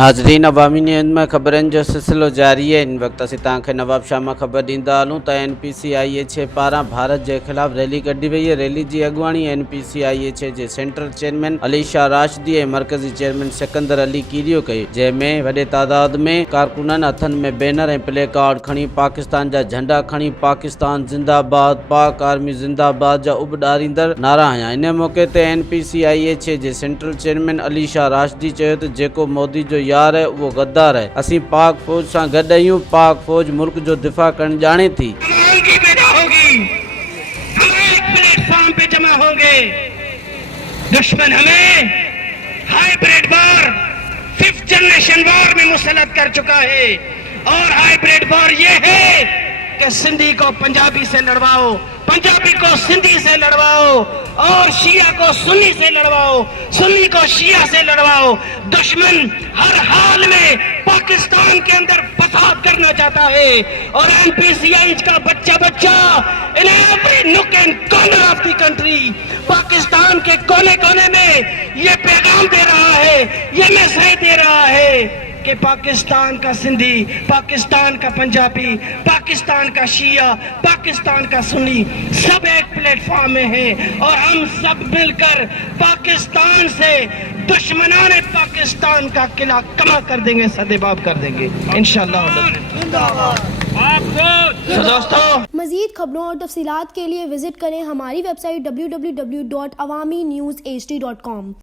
नाज़रीन, अवामी न्यूज़ में ख़बरनि जो सिलसिलो जारी है। इन वक्त असीं तव्हांखे नवाब शाह मां ख़बर ॾींदा हलूं त NPCIH पारां भारत जे ख़िलाफ़ रैली कढी वई है। रैली जी अॻुवाणी NPCIH जे सेंट्रल चेयरमैन अली शाह राशिदी ऐं मरकज़ी चेयरमैन सिकंदर अली कीरियो कई, जंहिंमें वॾे तादाद में कारकुननि हथनि में बैनर ऐं प्ले कार्ड खणी पाकिस्तान जा झंडा खणी पाकिस्तान ज़िंदाबाद, पाक आर्मी ज़िंदाबाद जा उॿारींदड़ नारा हंया। इन मौक़े ते NPCIH जे सेंट्रल चेयरमैन अली शाह राशिदी चयो त जेको मोदी जो यार है वो गद्दार है। असीं पाक फौज सां गॾु आहियूं। पाक फौज मुल्क जो दिफ़ा करण ॼाणे थी। प्लेटफॉर्म पे जमा होंगे। दुश्मन हमें hybrid war, 5th generation war में मुसल्लत कर चुका है। और हाइब्रिड वॉर ये है कि सिंधी को पंजाबी से लड़वाओ, पंजाबी को सिंधी से लड़वाओ, और शिया को सुन्नी से लड़वाओ, सुन्नी को शिया से लड़वाओ। दुश्मन हर हाल में पाकिस्तान के अंदर फसाद करना चाहता है। और NPCIH का बच्चा in every nook and corner of the country, Pakistan के कोने कोने में ये पैगाम दे रहा है, ये मैसेज दे रहा है कि पाकिस्तान का सिंधी, पाकिस्तान का पंजाबी, पाकिस्तान का शिया, पाकिस्तान का सुन्नी सब एक प्लेटफॉर्म में है। और हम सब मिलकर पाकिस्तान से दुश्मनाने पाकिस्तान का किला कमा कर देंगे, सदेबाब कर देंगे इंशाअल्लाह। तो दोस्तों, मज़ीद खबरों और तफसीलात के लिए विजिट करें हमारी वेबसाइट www.awamiNewsHD.com।